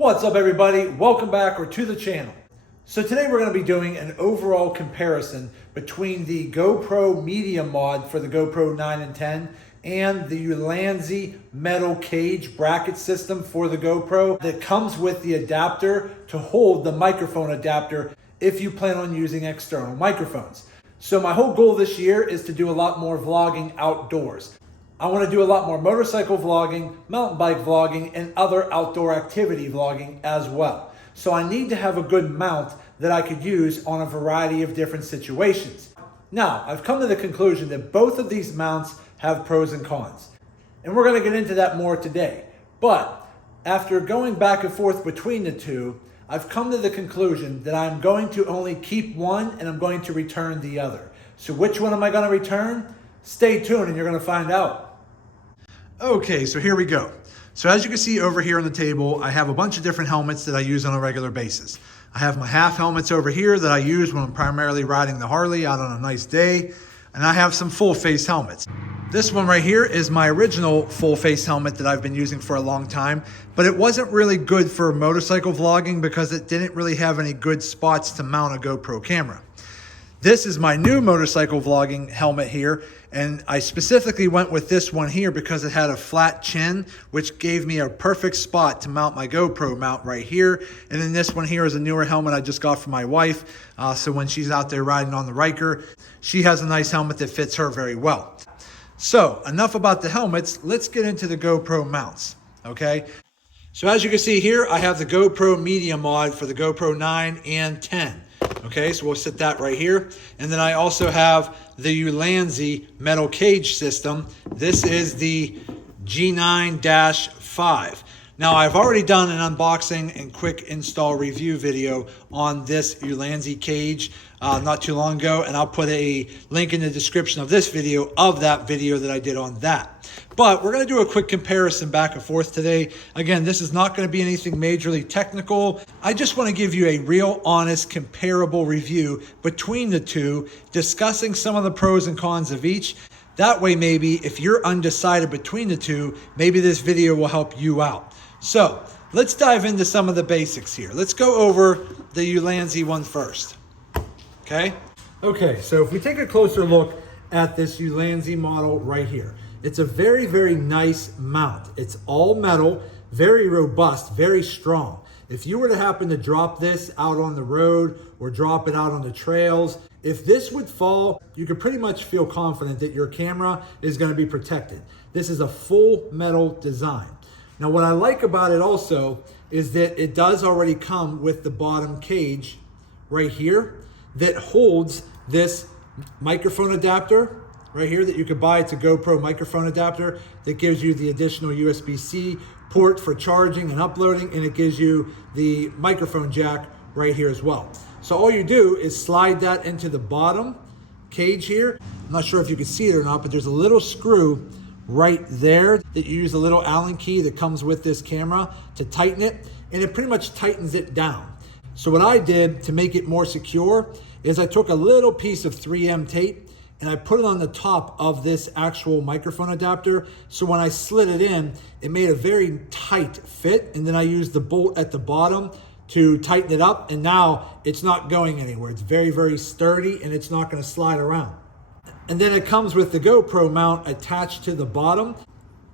What's up everybody? Welcome back or to the channel. So today we're going to be doing an overall comparison between the GoPro Media Mod for the GoPro 9 and 10 and the ULANZI Metal Cage bracket system for the GoPro that comes with the adapter to hold the microphone adapter if you plan on using external microphones. So my whole goal this year is to do a lot more vlogging outdoors. I want to do a lot more motorcycle vlogging, mountain bike vlogging, and other outdoor activity vlogging as well. So I need to have a good mount that I could use on a variety of different situations. Now, I've come to the conclusion that both of these mounts have pros and cons. And we're going to get into that more today. But after going back and forth between the two, I've come to the conclusion that I'm going to only keep one and I'm going to return the other. So which one am I going to return? Stay tuned and you're going to find out. Okay, so here we go. So as you can see over here on the table, I have a bunch of different helmets that I use on a regular basis. I have my half helmets over here that I use when I'm primarily riding the Harley out on a nice day. And I have some full face helmets. This one right here is my original full face helmet that I've been using for a long time, but it wasn't really good for motorcycle vlogging because it didn't really have any good spots to mount a GoPro camera. This is my new motorcycle vlogging helmet here, and I specifically went with this one here because it had a flat chin, which gave me a perfect spot to mount my GoPro mount right here. And then this one here is a newer helmet I just got for my wife, so when she's out there riding on the Riker, she has a nice helmet that fits her very well. So enough about the helmets, let's get into the GoPro mounts, okay? So as you can see here, I have the GoPro Media Mod for the GoPro 9 and 10. Okay, so we'll set that right here. And then I also have the ULANZI Metal Cage system. This is the G9-5. Now, I've already done an unboxing and quick install review video on this ULANZI cage not too long ago, and I'll put a link in the description of this video of that video that I did on that. But we're going to do a quick comparison back and forth today. Again, this is not going to be anything majorly technical. I just want to give you a real, honest, comparable review between the two, discussing some of the pros and cons of each. That way, maybe if you're undecided between the two, maybe this video will help you out. So let's dive into some of the basics here. Let's go over the ULANZI one first. Okay, so if we take a closer look at this ULANZI model right here, it's a very, very nice mount. It's all metal, very robust, very strong. If you were to happen to drop this out on the road or drop it out on the trails, if this would fall, you could pretty much feel confident that your camera is going to be protected. This is a full metal design. Now, what I like about it also is that it does already come with the bottom cage right here that holds this microphone adapter right here that you could buy. It's a GoPro microphone adapter that gives you the additional USB-C port for charging and uploading, and it gives you the microphone jack right here as well. So all you do is slide that into the bottom cage here. I'm not sure if you can see it or not, but there's a little screw right there that you use a little Allen key that comes with this camera to tighten it, and it pretty much tightens it down. So what I did to make it more secure is I took a little piece of 3M tape and I put it on the top of this actual microphone adapter. So when I slid it in, it made a very tight fit. And then I used the bolt at the bottom to tighten it up. And now it's not going anywhere. It's very, very sturdy and it's not going to slide around. And then it comes with the GoPro mount attached to the bottom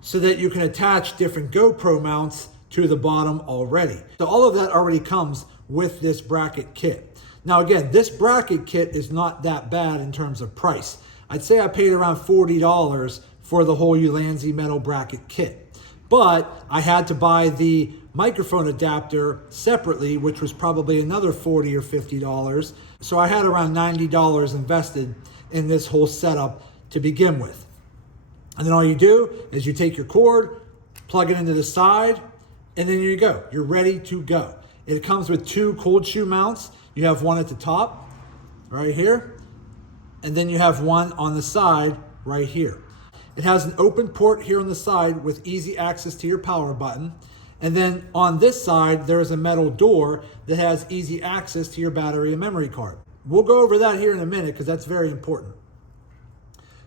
so that you can attach different GoPro mounts to the bottom already. So all of that already comes with this bracket kit. Now again, this bracket kit is not that bad in terms of price. I'd say I paid around $40 for the whole ULANZI metal bracket kit. But I had to buy the microphone adapter separately, which was probably another $40 or $50. So I had around $90 invested in this whole setup to begin with. And then all you do is you take your cord, plug it into the side, and then you go. You're ready to go. It comes with two cold shoe mounts. You have one at the top, right here, and then you have one on the side, right here. It has an open port here on the side with easy access to your power button. And then on this side, there is a metal door that has easy access to your battery and memory card. We'll go over that here in a minute because that's very important.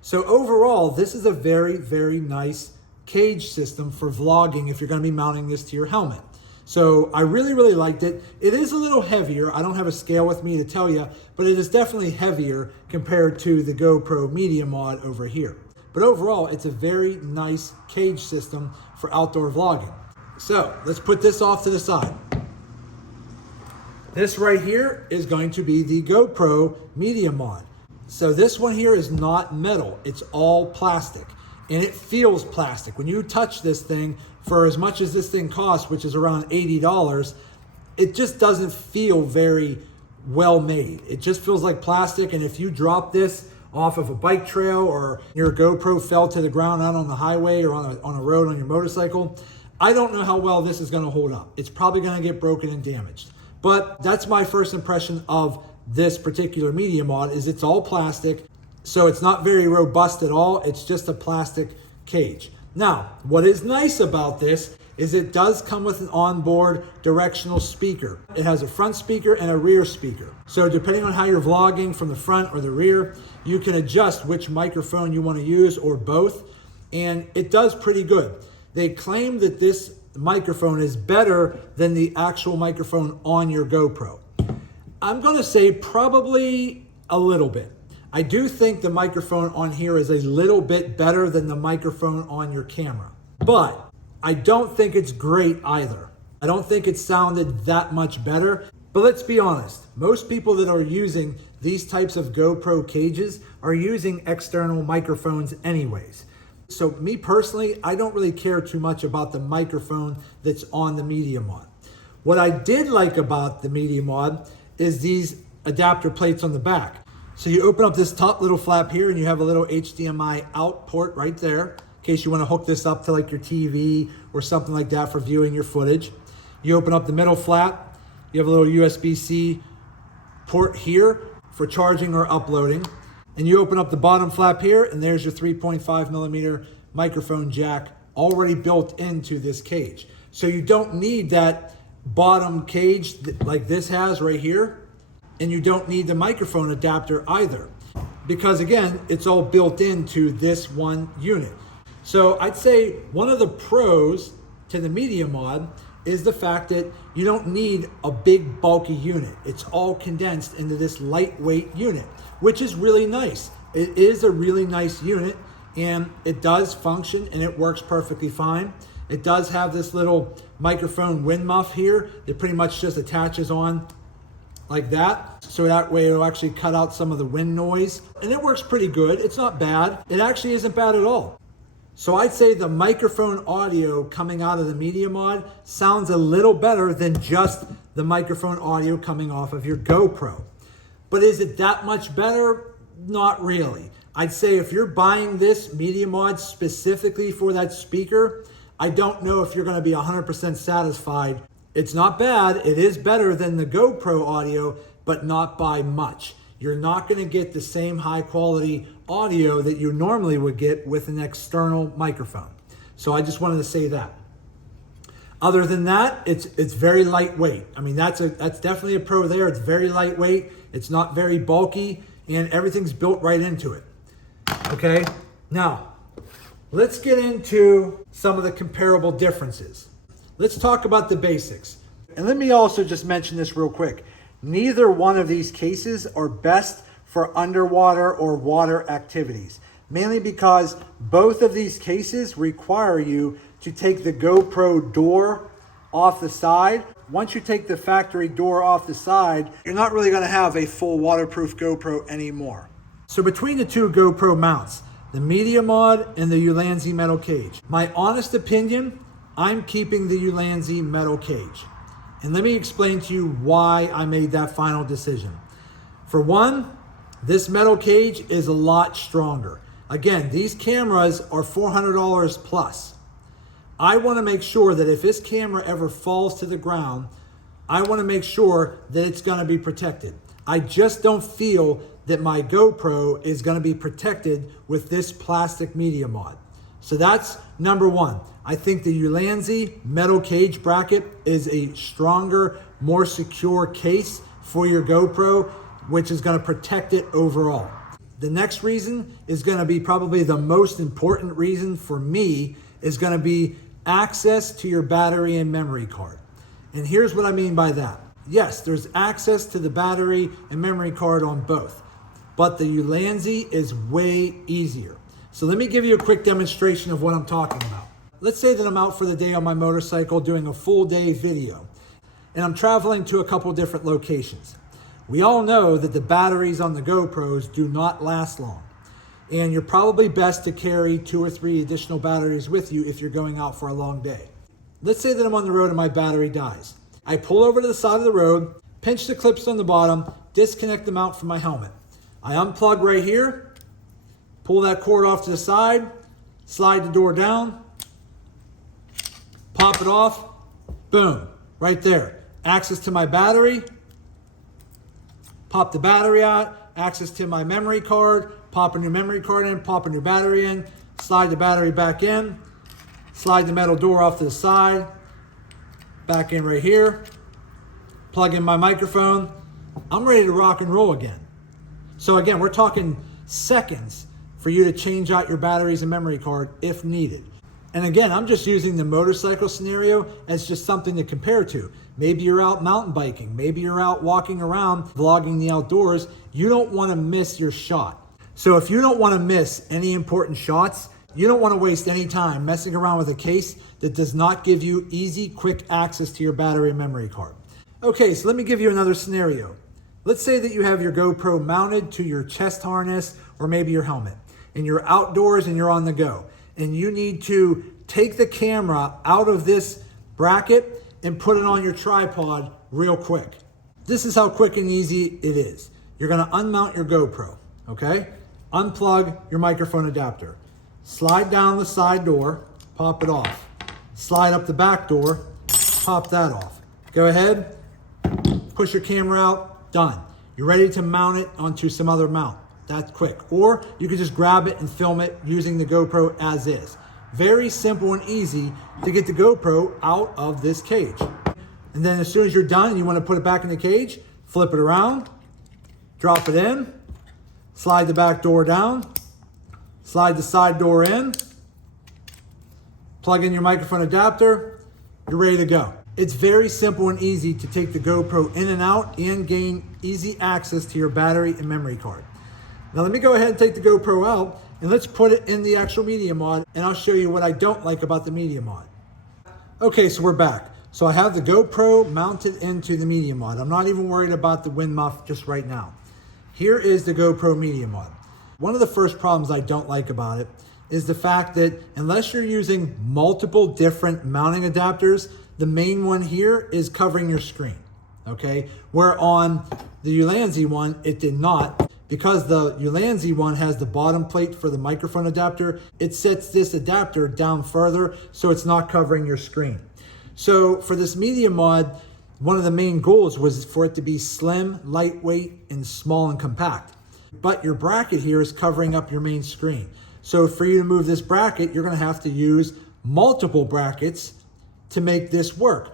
So overall, this is a very, very nice cage system for vlogging if you're going to be mounting this to your helmet. So I really, really liked it. It is a little heavier. I don't have a scale with me to tell you, but it is definitely heavier compared to the GoPro Media Mod over here. But overall, it's a very nice cage system for outdoor vlogging. So let's put this off to the side. This right here is going to be the GoPro Media Mod. So this one here is not metal, it's all plastic. And it feels plastic. When you touch this thing, for as much as this thing costs, which is around $80, it just doesn't feel very well made. It just feels like plastic, and if you drop this off of a bike trail or your GoPro fell to the ground out on the highway or on a road on your motorcycle, I don't know how well this is gonna hold up. It's probably gonna get broken and damaged. But that's my first impression of this particular Media Mod, is it's all plastic. So it's not very robust at all. It's just a plastic cage. Now, what is nice about this is it does come with an onboard directional speaker. It has a front speaker and a rear speaker. So depending on how you're vlogging from the front or the rear, you can adjust which microphone you want to use or both. And it does pretty good. They claim that this microphone is better than the actual microphone on your GoPro. I'm going to say probably a little bit. I do think the microphone on here is a little bit better than the microphone on your camera, but I don't think it's great either. I don't think it sounded that much better, but let's be honest. Most people that are using these types of GoPro cages are using external microphones anyways. So me personally, I don't really care too much about the microphone that's on the Media Mod. What I did like about the Media Mod is these adapter plates on the back. So you open up this top little flap here and you have a little HDMI out port right there in case you want to hook this up to like your TV or something like that for viewing your footage. You open up the middle flap, you have a little USB-C port here for charging or uploading. And you open up the bottom flap here and there's your 3.5 millimeter microphone jack already built into this cage. So you don't need that bottom cage like this has right here. And you don't need the microphone adapter either, because again, it's all built into this one unit. So I'd say one of the pros to the Media Mod is the fact that you don't need a big bulky unit. It's all condensed into this lightweight unit, which is really nice. It is a really nice unit and it does function and it works perfectly fine. It does have this little microphone wind muff here that pretty much just attaches on like that. So that way it'll actually cut out some of the wind noise. And it works pretty good. It's not bad. It actually isn't bad at all. So I'd say the microphone audio coming out of the Media Mod sounds a little better than just the microphone audio coming off of your GoPro. But is it that much better? Not really. I'd say if you're buying this Media Mod specifically for that speaker, I don't know if you're going to be 100% satisfied. It's not bad. It is better than the GoPro audio, but not by much. You're not going to get the same high quality audio that you normally would get with an external microphone. So I just wanted to say that. Other than that, it's very lightweight. I mean, that's definitely a pro there. It's very lightweight. It's not very bulky, and everything's built right into it. Okay, now let's get into some of the comparable differences. Let's talk about the basics. And let me also just mention this real quick. Neither one of these cases are best for underwater or water activities, mainly because both of these cases require you to take the GoPro door off the side. Once you take the factory door off the side, you're not really going to have a full waterproof GoPro anymore. So between the two GoPro mounts, the Media Mod and the ULANZI Metal Cage, my honest opinion, I'm keeping the ULANZI Metal Cage. And let me explain to you why I made that final decision. For one, this metal cage is a lot stronger. Again, these cameras are $400 plus. I want to make sure that if this camera ever falls to the ground, I want to make sure that it's going to be protected. I just don't feel that my GoPro is going to be protected with this plastic Media Mod. So that's number one. I think the ULANZI metal cage bracket is a stronger, more secure case for your GoPro, which is going to protect it overall. The next reason is going to be probably the most important reason for me, is going to be access to your battery and memory card. And here's what I mean by that. Yes, there's access to the battery and memory card on both, but the ULANZI is way easier. So let me give you a quick demonstration of what I'm talking about. Let's say that I'm out for the day on my motorcycle doing a full day video, and I'm traveling to a couple different locations. We all know that the batteries on the GoPros do not last long, and you're probably best to carry 2 or 3 additional batteries with you if you're going out for a long day. Let's say that I'm on the road and my battery dies. I pull over to the side of the road, pinch the clips on the bottom, disconnect the mount from my helmet. I unplug right here, pull that cord off to the side, slide the door down, pop it off, boom, right there. Access to my battery, pop the battery out, access to my memory card, pop a new memory card in, pop a new battery in, slide the battery back in, slide the metal door off to the side, back in right here, plug in my microphone. I'm ready to rock and roll again. So again, we're talking seconds for you to change out your batteries and memory card if needed. And again, I'm just using the motorcycle scenario as just something to compare to. Maybe you're out mountain biking, maybe you're out walking around, vlogging the outdoors. You don't want to miss your shot. So if you don't want to miss any important shots, you don't want to waste any time messing around with a case that does not give you easy, quick access to your battery and memory card. Okay, so let me give you another scenario. Let's say that you have your GoPro mounted to your chest harness or maybe your helmet, and you're outdoors and you're on the go, and you need to take the camera out of this bracket and put it on your tripod real quick. This is how quick and easy it is. You're gonna unmount your GoPro, okay? Unplug your microphone adapter. Slide down the side door, pop it off. Slide up the back door, pop that off. Go ahead, push your camera out, done. You're ready to mount it onto some other mount. That's quick. Or you could just grab it and film it using the GoPro as is. Very simple and easy to get the GoPro out of this cage. And then as soon as you're done and you want to put it back in the cage, flip it around, drop it in, slide the back door down, slide the side door in, plug in your microphone adapter, you're ready to go. It's very simple and easy to take the GoPro in and out and gain easy access to your battery and memory card. Now let me go ahead and take the GoPro out and let's put it in the actual Media Mod, and I'll show you what I don't like about the Media Mod. Okay, so we're back. So I have the GoPro mounted into the Media Mod. I'm not even worried about the wind muff just right now. Here is the GoPro Media Mod. One of the first problems I don't like about it is the fact that unless you're using multiple different mounting adapters, the main one here is covering your screen, okay? Where on the ULANZI one, it did not. Because the ULANZI one has the bottom plate for the microphone adapter, it sets this adapter down further so it's not covering your screen. So for this Media Mod, one of the main goals was for it to be slim, lightweight, and small and compact. But your bracket here is covering up your main screen. So for you to move this bracket, you're gonna have to use multiple brackets to make this work,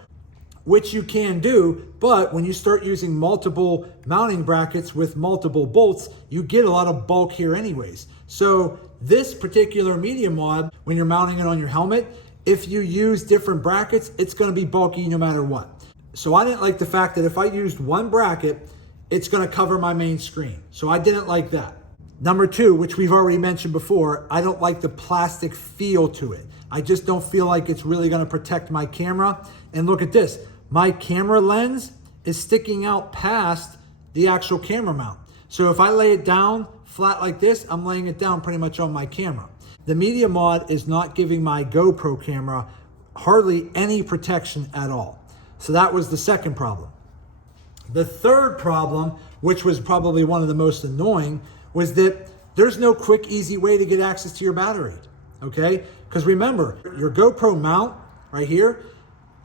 which you can do, but when you start using multiple mounting brackets with multiple bolts, you get a lot of bulk here anyways. So this particular Media Mod, when you're mounting it on your helmet, if you use different brackets, it's gonna be bulky no matter what. So I didn't like the fact that if I used one bracket, it's gonna cover my main screen. So I didn't like that. Number two, which we've already mentioned before, I don't like the plastic feel to it. I just don't feel like it's really gonna protect my camera. And look at this, my camera lens is sticking out past the actual camera mount. So if I lay it down flat like this, I'm laying it down pretty much on my camera. The Media Mod is not giving my GoPro camera hardly any protection at all. So that was the second problem. The third problem, which was probably one of the most annoying, was that there's no quick, easy way to get access to your battery, okay? Because remember, your GoPro mount right here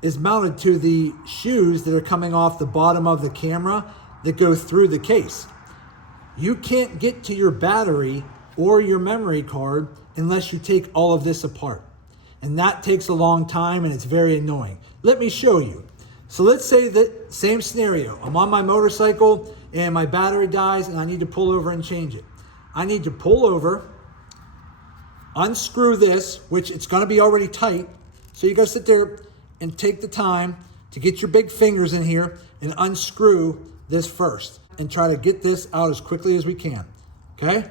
is mounted to the shoes that are coming off the bottom of the camera that go through the case. You can't get to your battery or your memory card unless you take all of this apart. And that takes a long time and it's very annoying. Let me show you. So let's say that same scenario. I'm on my motorcycle and my battery dies and I need to pull over and change it. I need to pull over, unscrew this, which it's gonna be already tight. So you gotta sit there and take the time to get your big fingers in here and unscrew this first and try to get this out as quickly as we can, okay?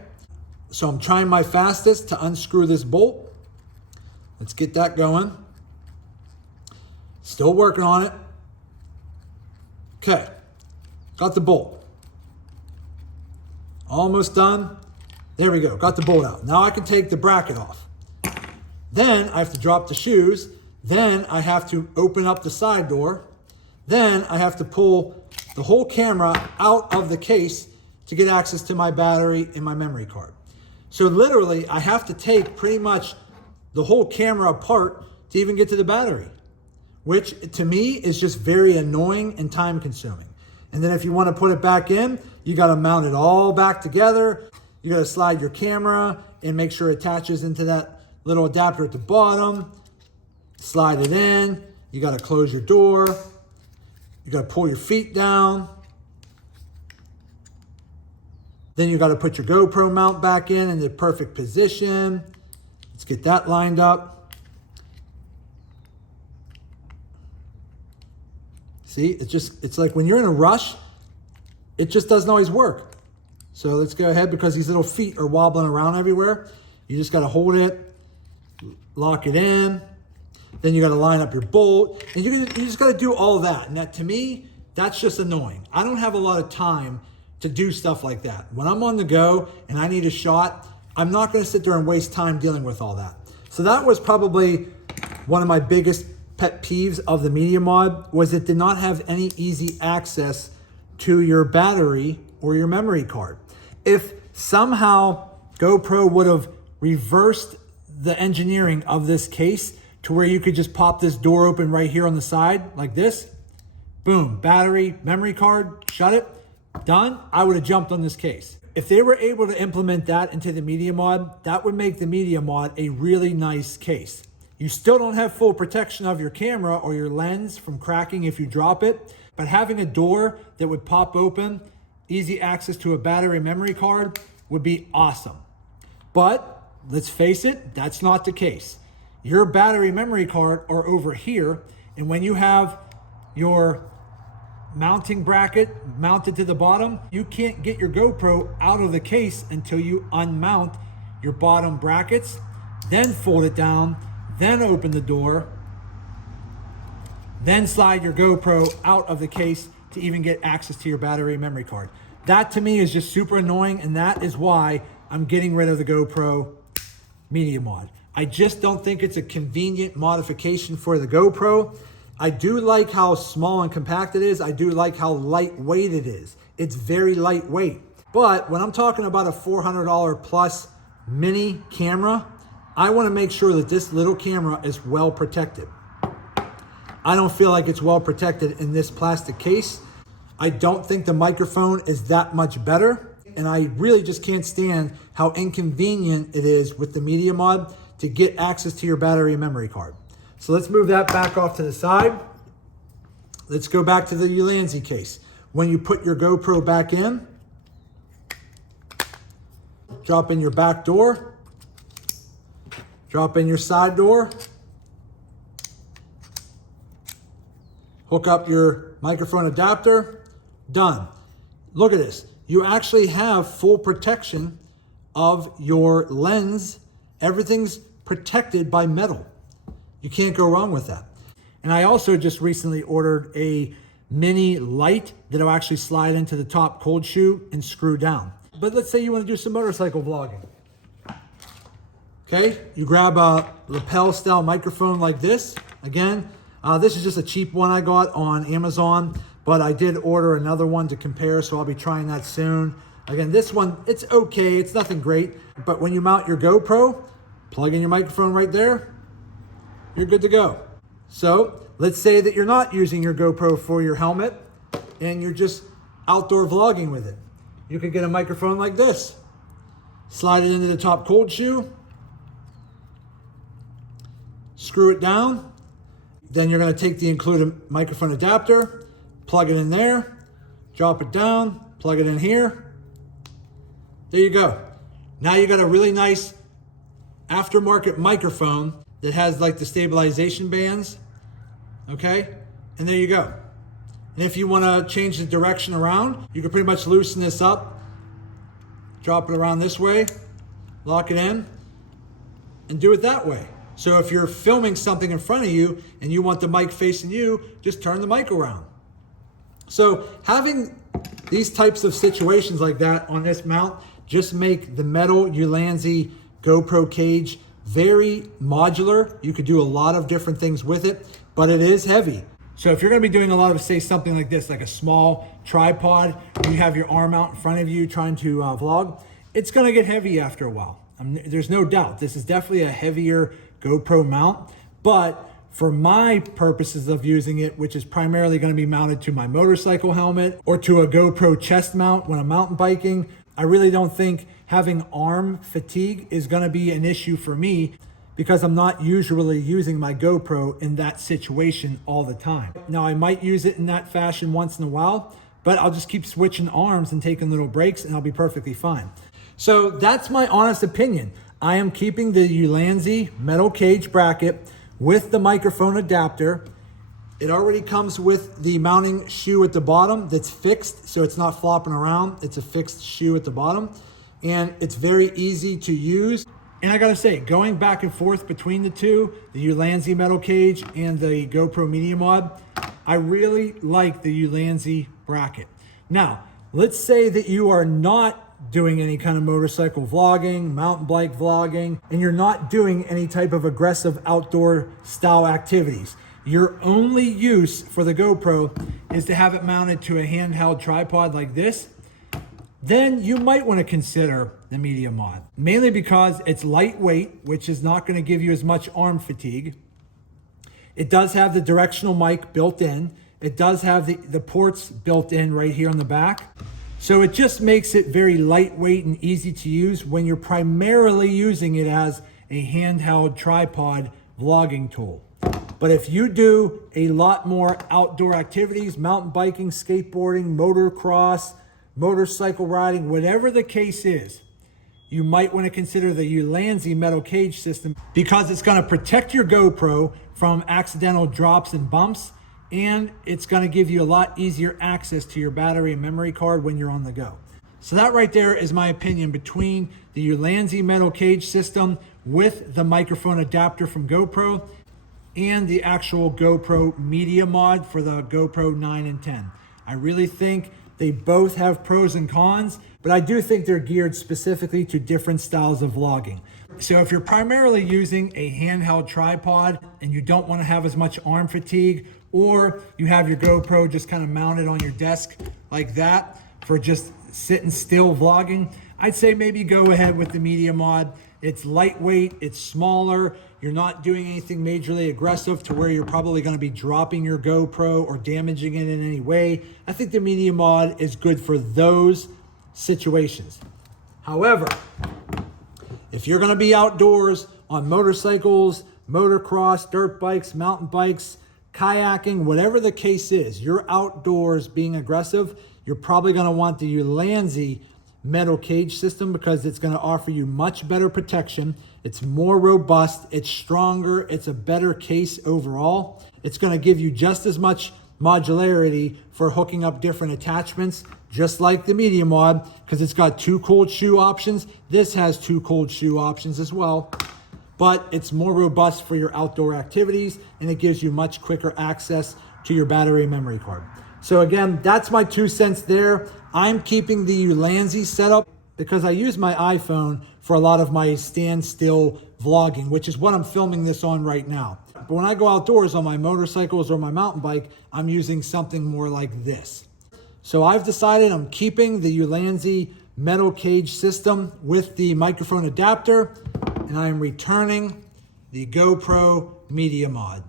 So I'm trying my fastest to unscrew this bolt. Let's get that going. Still working on it. Okay, got the bolt. Almost done. There we go, got the bolt out. Now I can take the bracket off. Then I have to drop the shoes. Then I have to open up the side door. Then I have to pull the whole camera out of the case to get access to my battery and my memory card. So literally I have to take pretty much the whole camera apart to even get to the battery, which to me is just very annoying and time consuming. And then if you want to put it back in, you got to mount it all back together. You got to slide your camera and make sure it attaches into that little adapter at the bottom. Slide it in. You got to close your door. You got to pull your feet down. Then you got to put your GoPro mount back in the perfect position. Let's get that lined up. See, it's like when you're in a rush, it just doesn't always work. So let's go ahead, because these little feet are wobbling around everywhere. You just got to hold it, lock it in. Then you got to line up your bolt, and you just got to do all that. And that, to me, that's just annoying. I don't have a lot of time to do stuff like that. When I'm on the go and I need a shot, I'm not going to sit there and waste time dealing with all that. So that was probably one of my biggest pet peeves of the Media Mod, was it did not have any easy access to your battery or your memory card. If somehow GoPro would have reversed the engineering of this case to where you could just pop this door open right here on the side like this, boom, battery, memory card, shut it, done, I would have jumped on this case. If they were able to implement that into the Media Mod, that would make the Media Mod a really nice case. You still don't have full protection of your camera or your lens from cracking if you drop it, but having a door that would pop open, easy access to a battery memory card would be awesome. But let's face it, that's not the case. Your battery memory card are over here, and when you have your mounting bracket mounted to the bottom, you can't get your GoPro out of the case until you unmount your bottom brackets, then fold it down, then open the door, then slide your GoPro out of the case to even get access to your battery memory card. That to me is just super annoying, and that is why I'm getting rid of the GoPro Media Mod. I just don't think it's a convenient modification for the GoPro. I do like how small and compact it is. I do like how lightweight it is. It's very lightweight. But when I'm talking about a $400 plus mini camera, I want to make sure that this little camera is well protected. I don't feel like it's well protected in this plastic case. I don't think the microphone is that much better. And I really just can't stand how inconvenient it is with the Media Mod to get access to your battery and memory card. So let's move that back off to the side. Let's go back to the ULANZI case. When you put your GoPro back in, drop in your back door, drop in your side door, hook up your microphone adapter, done. Look at this. You actually have full protection of your lens. Everything's protected by metal. You can't go wrong with that. And I also just recently ordered a mini light that'll actually slide into the top cold shoe and screw down. But let's say you want to do some motorcycle vlogging. Okay, you grab a lapel style microphone like this. Again, this is just a cheap one I got on Amazon, but I did order another one to compare, so I'll be trying that soon. Again, this one, it's okay, it's nothing great, but when you mount your GoPro, plug in your microphone right there, you're good to go. So let's say that you're not using your GoPro for your helmet and you're just outdoor vlogging with it. You could get a microphone like this, slide it into the top cold shoe, screw it down. Then you're going to take the included microphone adapter, plug it in there, drop it down, plug it in here. There you go. Now you got a really nice aftermarket microphone that has like the stabilization bands, okay? And there you go. And if you want to change the direction around, you can pretty much loosen this up, drop it around this way, lock it in, and do it that way. So if you're filming something in front of you and you want the mic facing you, just turn the mic around. So having these types of situations like that on this mount just make the metal ULANZI GoPro cage very modular. You could do a lot of different things with it, but it is heavy. So if you're gonna be doing a lot of, say, something like this, like a small tripod, you have your arm out in front of you trying to vlog, it's gonna get heavy after a while. There's no doubt. This is definitely a heavier GoPro mount, but for my purposes of using it, which is primarily gonna be mounted to my motorcycle helmet or to a GoPro chest mount when I'm mountain biking, I really don't think having arm fatigue is gonna be an issue for me, because I'm not usually using my GoPro in that situation all the time. Now, I might use it in that fashion once in a while, but I'll just keep switching arms and taking little breaks and I'll be perfectly fine. So that's my honest opinion. I am keeping the ULANZI metal cage bracket with the microphone adapter. It already comes with the mounting shoe at the bottom that's fixed, so it's not flopping around. It's a fixed shoe at the bottom, and it's very easy to use. And I gotta say, going back and forth between the two, the ULANZI metal cage and the GoPro Media Mod, I really like the ULANZI bracket. Now, let's say that you are not doing any kind of motorcycle vlogging, mountain bike vlogging, and you're not doing any type of aggressive outdoor style activities. Your only use for the GoPro is to have it mounted to a handheld tripod like this. Then you might want to consider the Media Mod, mainly because it's lightweight, which is not going to give you as much arm fatigue. It does have the directional mic built in. It does have the ports built in right here on the back. So it just makes it very lightweight and easy to use when you're primarily using it as a handheld tripod vlogging tool. But if you do a lot more outdoor activities, mountain biking, skateboarding, motocross, motorcycle riding, whatever the case is, you might want to consider the ULANZI metal cage system, because it's going to protect your GoPro from accidental drops and bumps, and it's going to give you a lot easier access to your battery and memory card when you're on the go. So that right there is my opinion between the ULANZI metal cage system with the microphone adapter from GoPro and the actual GoPro Media Mod for the GoPro 9 and 10. I really think they both have pros and cons, but I do think they're geared specifically to different styles of vlogging. So if you're primarily using a handheld tripod and you don't want to have as much arm fatigue, or you have your GoPro just kind of mounted on your desk like that for just sitting still vlogging, I'd say maybe go ahead with the Media Mod. It's lightweight, it's smaller, you're not doing anything majorly aggressive to where you're probably going to be dropping your GoPro or damaging it in any way. I think the Media Mod is good for those situations. However, if you're going to be outdoors on motorcycles, motocross, dirt bikes, mountain bikes, kayaking, whatever the case is, you're outdoors being aggressive, you're probably going to want the ULANZI metal cage system, because it's going to offer you much better protection. It's more robust, it's stronger, it's a better case overall. It's going to give you just as much modularity for hooking up different attachments, just like the Media Mod, because it's got 2 cold shoe options. This has 2 cold shoe options as well, but it's more robust for your outdoor activities, and it gives you much quicker access to your battery and memory card. So again, that's my 2 cents there. I'm keeping the ULANZI setup because I use my iPhone for a lot of my standstill vlogging, which is what I'm filming this on right now. But when I go outdoors on my motorcycles or my mountain bike, I'm using something more like this. So I've decided I'm keeping the ULANZI metal cage system with the microphone adapter, and I am returning the GoPro Media Mod.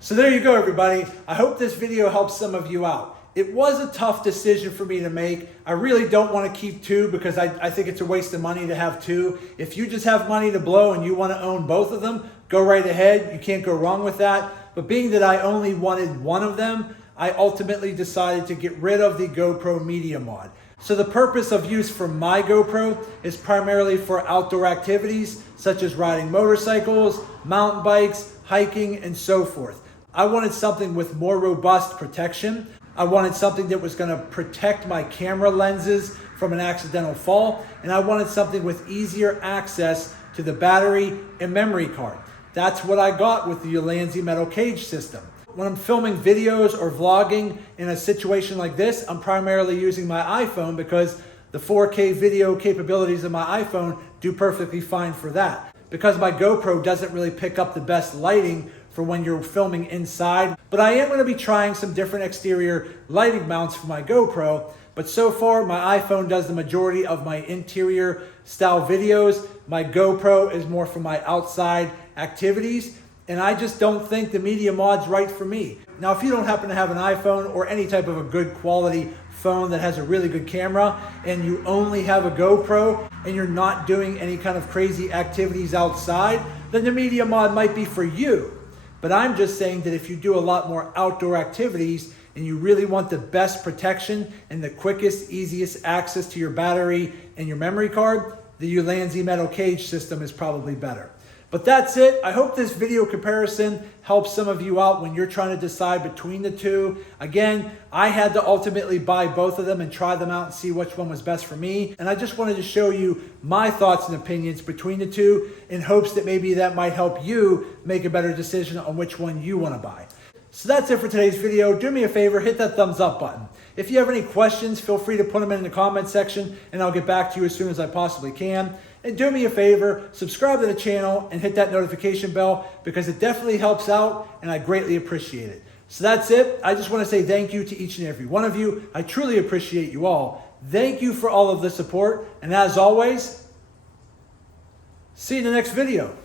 So there you go, everybody. I hope this video helps some of you out. It was a tough decision for me to make. I really don't want to keep 2 because I think it's a waste of money to have 2. If you just have money to blow and you want to own both of them, go right ahead. You can't go wrong with that. But being that I only wanted one of them, I ultimately decided to get rid of the GoPro Media Mod. So the purpose of use for my GoPro is primarily for outdoor activities such as riding motorcycles, mountain bikes, hiking, and so forth. I wanted something with more robust protection. I wanted something that was going to protect my camera lenses from an accidental fall, and I wanted something with easier access to the battery and memory card. That's what I got with the ULANZI Metal Cage system. When I'm filming videos or vlogging in a situation like this, I'm primarily using my iPhone because the 4K video capabilities of my iPhone do perfectly fine for that. Because my GoPro doesn't really pick up the best lighting for when you're filming inside. But I am going to be trying some different exterior lighting mounts for my GoPro. But so far, my iPhone does the majority of my interior style videos. My GoPro is more for my outside activities. And I just don't think the Media Mod's right for me. Now, if you don't happen to have an iPhone or any type of a good quality phone that has a really good camera, and you only have a GoPro and you're not doing any kind of crazy activities outside, then the Media Mod might be for you. But I'm just saying that if you do a lot more outdoor activities and you really want the best protection and the quickest, easiest access to your battery and your memory card, the ULANZI Metal Cage system is probably better. But that's it. I hope this video comparison helps some of you out when you're trying to decide between the two. Again, I had to ultimately buy both of them and try them out and see which one was best for me. And I just wanted to show you my thoughts and opinions between the two in hopes that maybe that might help you make a better decision on which one you want to buy. So that's it for today's video. Do me a favor, hit that thumbs up button. If you have any questions, feel free to put them in the comment section and I'll get back to you as soon as I possibly can. And do me a favor, subscribe to the channel and hit that notification bell because it definitely helps out and I greatly appreciate it. So that's it. I just want to say thank you to each and every one of you. I truly appreciate you all. Thank you for all of the support. And as always, see you in the next video.